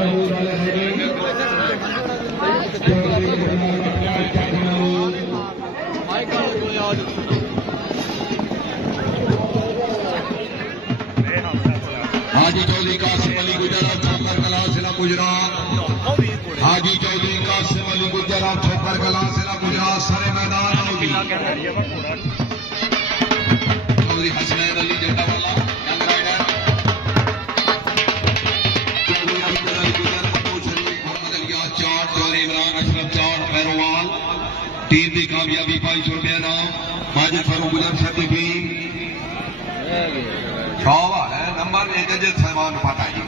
हाजी चौधरी कासिम अली गुजरात ठोकर कला जिला गुजरात। हाजी चौधरी कासिम अली गुजरात ठोकर कला जिला गुजरात। सारे मैदान चौधरी हसनैन अली जटावाला यंग राइडर। चौधरी अहमद अली गुजरात मोहम्मद अलिया चार। चौधरी इमरान अशरफ चार पैरोवाल। टीम की कामयाबी 500 रुपया नाम। माजिद फारूक गुजर शर्ती टीम छावा है नंबर एक सामान पता ही।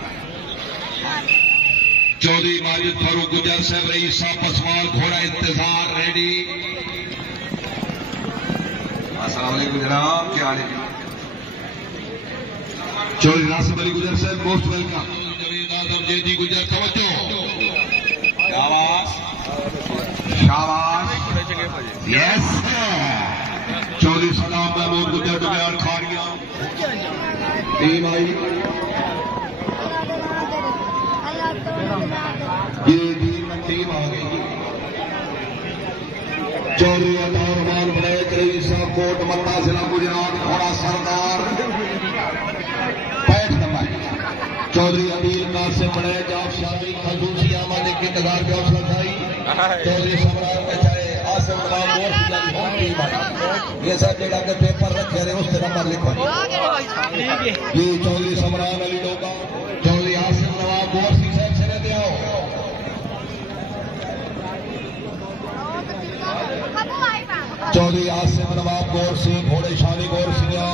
चौधरी माजिद फारूक गुजर साहब रईस साहब पसवाल घोड़ा इंतजार रेडी। अस्सलाम वालेकुम जनाब, क्या हाल है? चौधरी नासिम अली गुजर साहब मोस्ट वेलकम। आजम जेदी गुजर तवज्जो शाबाश शाबाश यस। चौधरी सलाम महमूद गुजर दुनियार खानिया टीम आई। ये टीम आ गई। चौधरी अतारमान बड़ैच रईस साहब कोट मत्ता जिला गुजरात घोड़ा सरदार 65 नंबर। चौधरी अबील कासिम बड़ैच आप शादी खसूसी आमद के इंतजार पे हौसला खाई। चौधरी सम्राट कचाए आसिम नवाब और टीम आई। ये सब जगह के पेपर रखे रहे उस नंबर लिखो। ये चौधरी सम्राट अली डोका चौधरी आसिम नवाब गोरसी साहब से रहते आओ। चौधरी आसिम नवाब गोरसी घोड़े शानी गोरसिया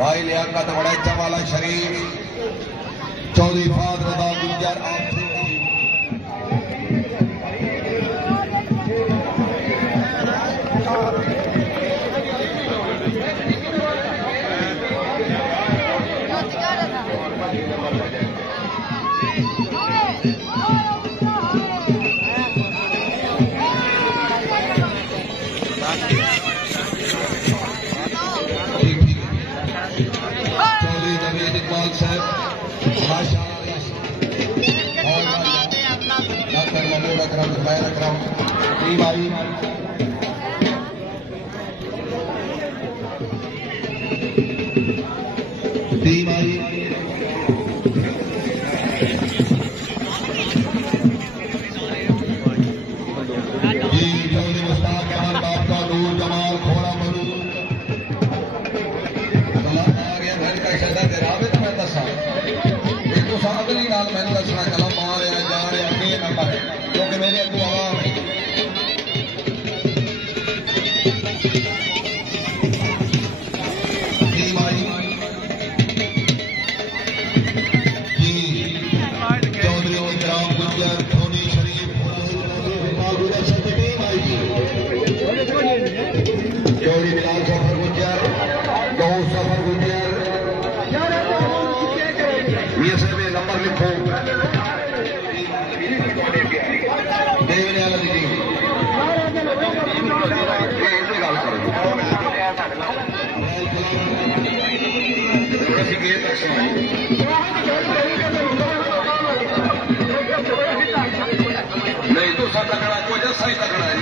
भाई लियाकत बड़े चवाला शरीफ। चौधरी फाद रदा गुजर आप टीम आई। चौधरी मुश्ताक अहमद बाप का दूर जमाल घोड़ा मरू आ गया घर का शहर तेरा भी तो मैं दसा एक तो अगली गाल मैंने दसना कलम आ रहा जा रहा के नंबर है क्योंकि मेरे अगू आवाम है। चौधरी बिलाल सफर गुजर दो सफर गुजर ये सब नंबर लिखो। नहीं दूसरा तकड़ा कोई जैसा ही तकड़ा है।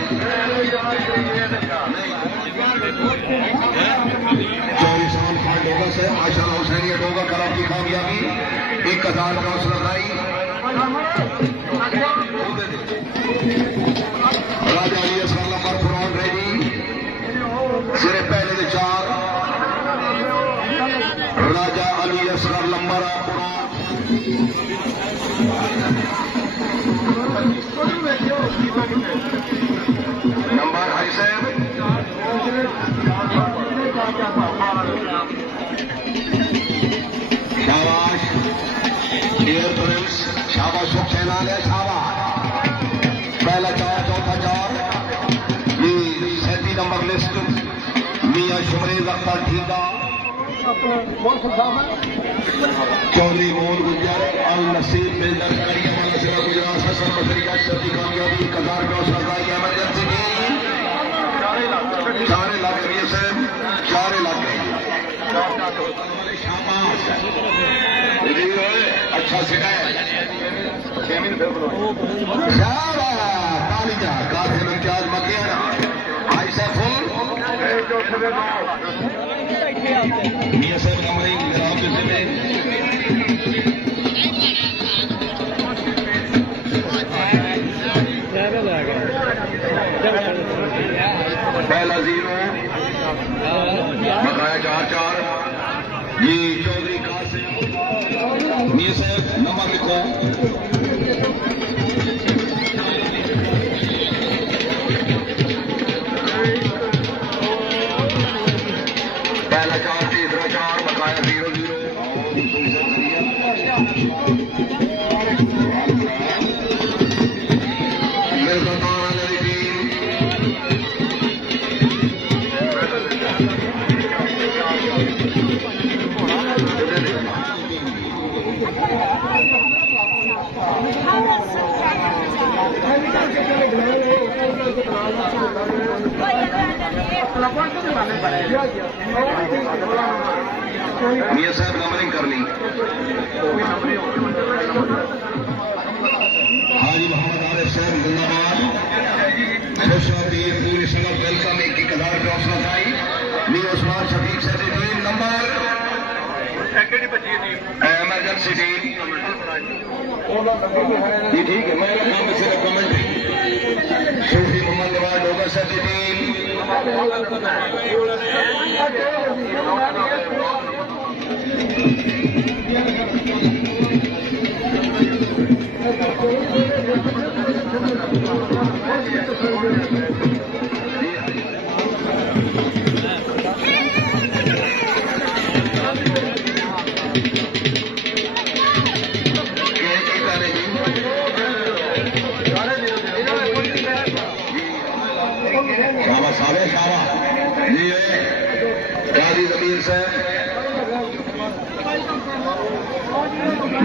चौधरी सलाम खान डोगा से आशा हुसैनी डोगा कलाम की कामयाबी 1000 का हौसला अफजाई। राजा अली असगर नंबर फुरान रेडी सिरे पहले के 4। राजा अली असगर नंबर हाई साहब शाबाश एयर प्रिंस शाबाश सेना है शाबाश। पहला 4 चौथा 4 ये 37 नंबर लिस्ट मियां शुमरेज अख्तर ठीका चौधरी मोहन गुजर अल नसीब बिल्डर गुजरात हसन बसरी का की कामयाबी 1000 का हौसला इमरजेंसी की 4 लाख 4 लाख अच्छा सिखाया मियां साहब हमारे ग्राम में पहला 0 बकाया 4-4 जी चौधरी कासिम मियां साहब नंबर लिखो पहला 4 तीसरा 4 बकाया 0-0 मियां साहब नंबरिंग करनी हाजी मोहम्मद आरिफ साहब जिंदाबाद पूरी संगत वेलकम एक की कदार पे हौसला भाई मियां उस्मान शफीक साहब टीम नंबर एमरजेंसी टीम जी ठीक है मेरा नाम सिर्फ कमेंट्री सूफी मोहम्मद नवाज डोगर साहब की टीम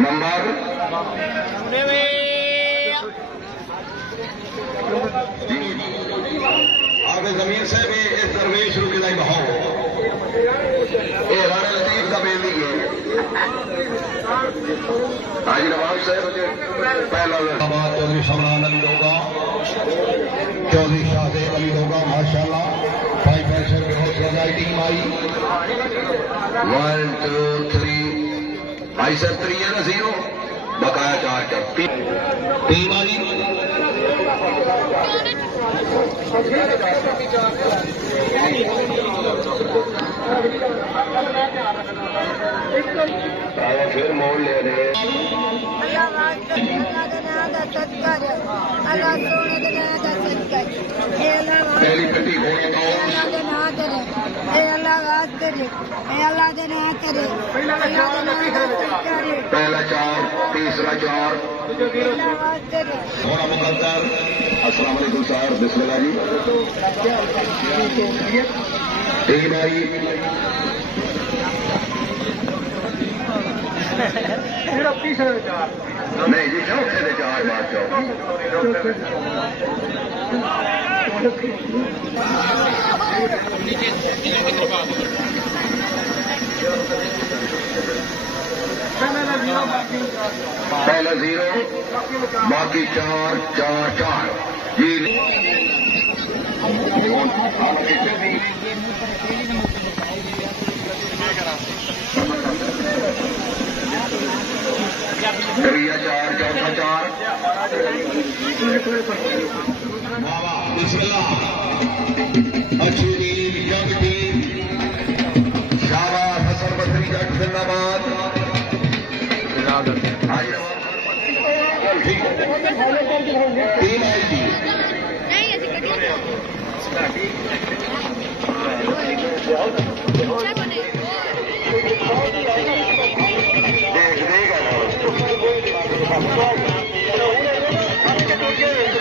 नंबर आगे जमीन से भी इस दरवेश रुक नहीं बहाओ ये राणा लतीफ का बेली है हाजी नवाब साहब पहला चौधरी शमरान अली होगा चौधरी शाहजेब अली होगा माशाल्लाह भाई पैसे की हौसला टीम आई 1 2 3 भाई साहब 3 है ना 0 बकाया 4-4 टीम आई फिर मोड़ ले रहे पहली पट्टी पहला 4 तीसरा 4 थोड़ा मुकद्दर अस्सलाम वालेकुम साहब बिस्मिल्लाह जी टीम आई नहीं जी चौथे से 4 बात पहला 0 बाकी 4-4-4 जी करिया 4-4 अच्छी टीम जंग टीम शाबाश हसन बसरी जट जिंदाबाद टीम आई थी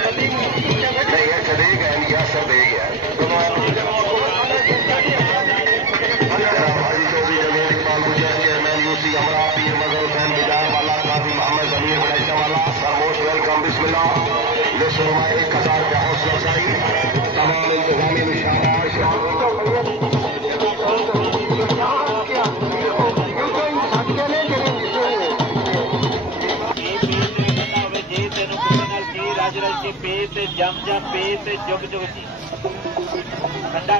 नहीं अच्छा दे गया या सब दे गया हाजी चौधरी जमीन इकबाल गुजर चेयरमैन यूसी अमरा पीर मजहर हुसैन बिजार वाला काजी मोहम्मद जमीर बनाइशा वाला सर मोस्ट वेलकम बिस्मिल्लाह ये सुरमा 1000 का हौसला अफजाई तमाम इंतजामी में शाबाश पी ते जम जम पी ते जुग जुग जी ठंडा